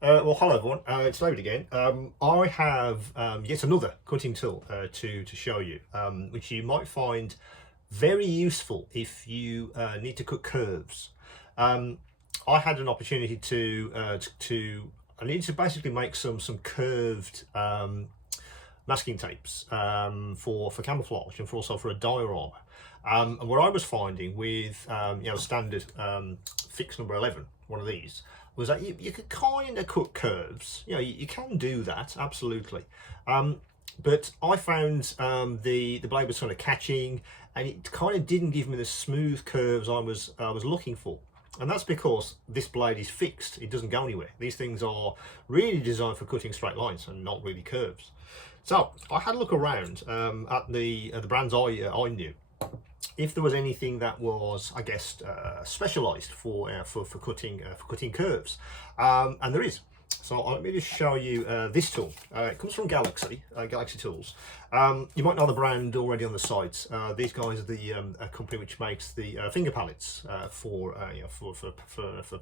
Well, hello everyone. It's David again. I have yet another cutting tool to show you, which you might find very useful if you need to cut curves. I had an opportunity I needed to basically make some curved masking tapes for camouflage and also for a diorama. And what I was finding with standard fix number 11, one of these, was that you could kind of cut curves. You can do that, absolutely. But I found the blade was kind of catching, and it kind of didn't give me the smooth curves I was looking for. And that's because this blade is fixed. It doesn't go anywhere. These things are really designed for cutting straight lines and not really curves. So I had a look around at the brands I knew, if there was anything that was, I guess, specialised for cutting curves, and there is. So let me just show you this tool. It comes from Galaxy Tools. You might know the brand already on the site. These guys are the a company which makes the finger palettes for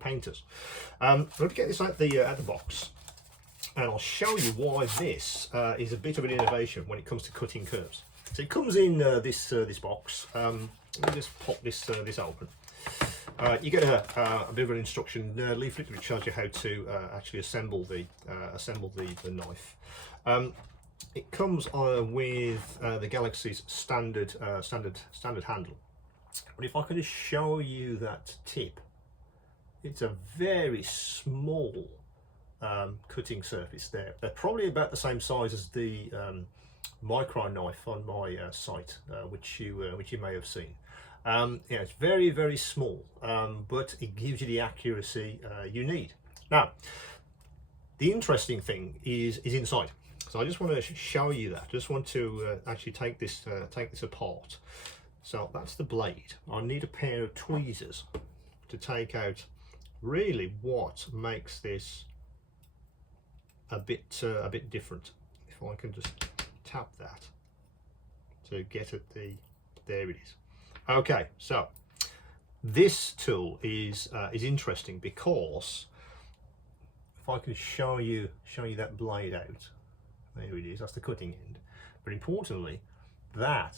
painters. Let me get this out the box, and I'll show you why this is a bit of an innovation when it comes to cutting curves. So it comes in this box. Let me just pop this open. You get a bit of an instruction leaflet which shows you how to actually assemble the knife. It comes with the Galaxy's standard handle. But if I could just show you that tip, it's a very small cutting surface there. They're probably about the same size as the micro knife on my site, which you may have seen. It's very, very small, but it gives you the accuracy you need. Now, the interesting thing is inside. So I just want to show you that. Just want to actually take this apart. So that's the blade. I need a pair of tweezers to take out really what makes this a bit different. If I can just tap that to get at there it is. Okay, so this tool is interesting because if I can show you that blade out, there it is. That's the cutting end. But importantly, that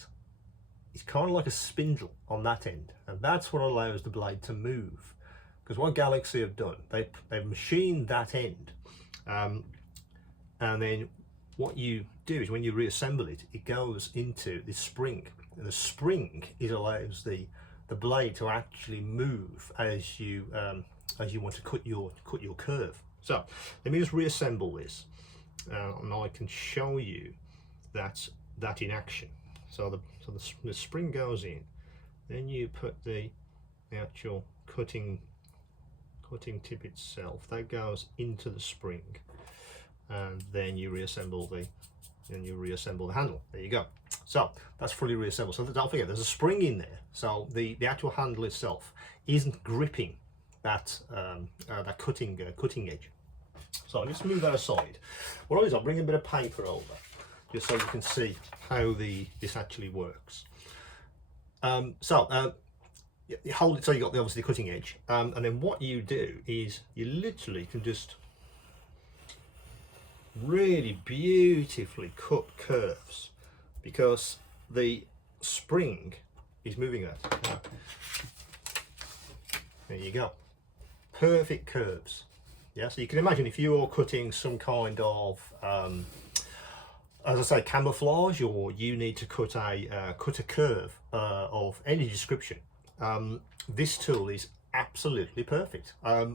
is kind of like a spindle on that end, and that's what allows the blade to move. Because what Galaxy have done, they've machined that end, and then what you do is when you reassemble it, it goes into this spring, and the spring allows the blade to actually move as you want to cut your curve. So let me just reassemble this, and I can show you that in action. So the spring goes in, then you put the actual cutting tip itself that goes into the spring, and then you reassemble the handle. There you go. So that's fully reassembled. So don't forget, there's a spring in there. So the actual handle itself isn't gripping that cutting edge. So I'll just move that aside. What I'll do is I'll bring a bit of paper over, just so you can see how this actually works. You hold it so you got obviously the cutting edge, and then what you do is you literally can just really beautifully cut curves because the spring is moving that. Now, there you go, perfect curves. Yeah, so you can imagine if you're cutting some kind of as I say, camouflage, or you need to cut a curve of any description, this tool is absolutely perfect. I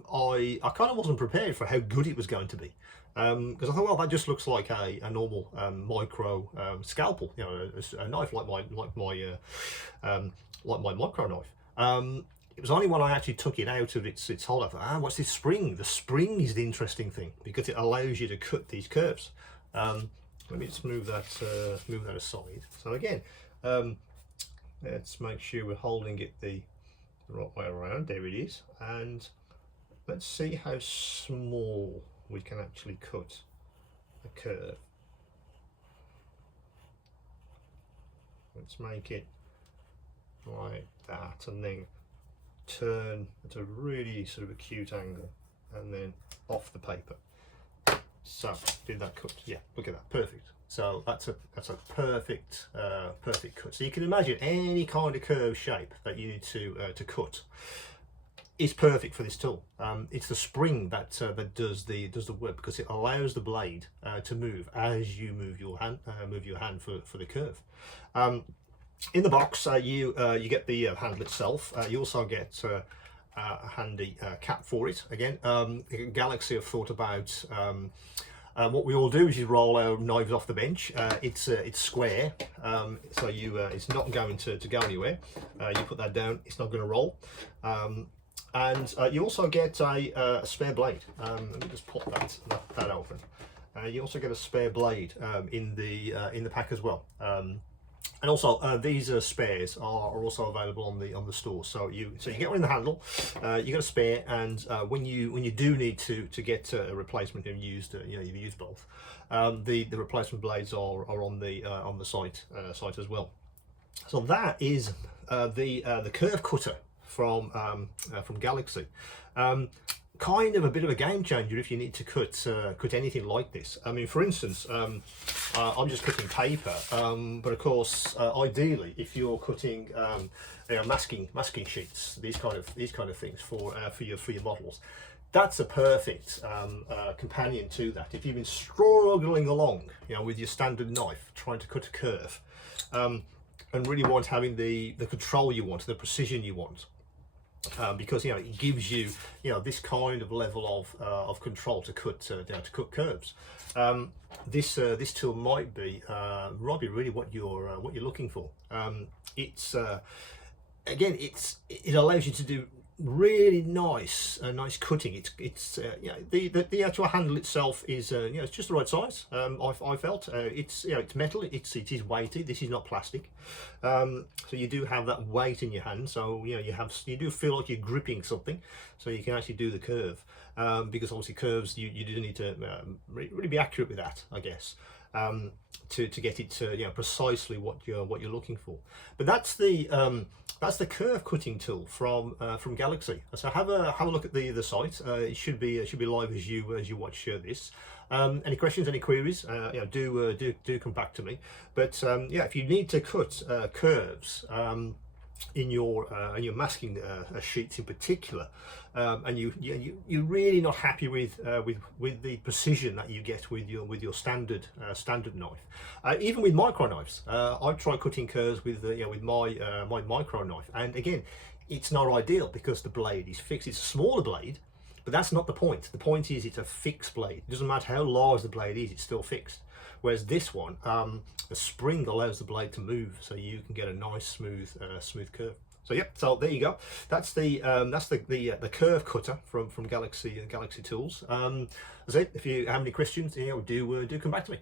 kind of wasn't prepared for how good it was going to be, because I thought, well, that just looks like a normal micro scalpel, a knife like my micro knife. It was only when I actually took it out of its hole, I thought, what's this spring? The spring is the interesting thing because it allows you to cut these curves. Let me just move that aside. So again, let's make sure we're holding it the right way around. There it is, and let's see how small we can actually cut a curve. Let's make it like that, and then turn at a really sort of acute angle, and then off the paper. So do that cut. Yeah, look at that, perfect. So that's a perfect perfect cut. So you can imagine any kind of curved shape that you need to cut is perfect for this tool. It's the spring that that does the work, because it allows the blade to move as you move your hand for the curve. In the box, you get the handle itself. You also get a handy cap for it. Again, Galaxy have thought about what we all do is you roll our knives off the bench. It's square, so it's not going to go anywhere. You put that down, it's not going to roll. And you also get a spare blade. Let me just pop that open. You also get a spare blade in the pack as well. And also these spares are also available on the store. So you get one in the handle, you get a spare, and when you do need to get a replacement, you've used both. The replacement blades are on the site as well. So that is the curve cutter from Galaxy. Kind of a bit of a game changer if you need to cut anything like this. I mean, for instance, I'm just cutting paper, but of course, ideally, if you're cutting masking sheets, these kind of things for your models, that's a perfect companion to that. If you've been struggling along, with your standard knife trying to cut a curve, and really want having the control you want, the precision you want. Because it gives you this kind of level of control to cut curves. This tool might be really what you're looking for. Again, it allows you to do really nice cutting. The actual handle itself is it's just the right size. I felt it's metal. It is weighty. This is not plastic, so you do have that weight in your hand. So you do feel like you're gripping something, so you can actually do the curve. Because obviously curves, you do need to really be accurate with that, I guess. To get it to precisely what you're looking for. But that's the curve cutting tool from Galaxy. So have a look at the site. It should be live as you watch this. Any questions, any queries? Do come back to me. But if you need to cut curves in your masking sheets in particular, and you're really not happy with the precision that you get with your standard knife, even with micro knives. I've tried cutting curves with my micro knife, and again, it's not ideal because the blade is fixed. It's a smaller blade, but that's not the point. The point is it's a fixed blade. It doesn't matter how large the blade is, it's still fixed. Whereas this one, the spring allows the blade to move, so you can get a nice smooth curve. So yep, so there you go. That's the curve cutter from Galaxy Tools. That's it. If you have any questions, do come back to me.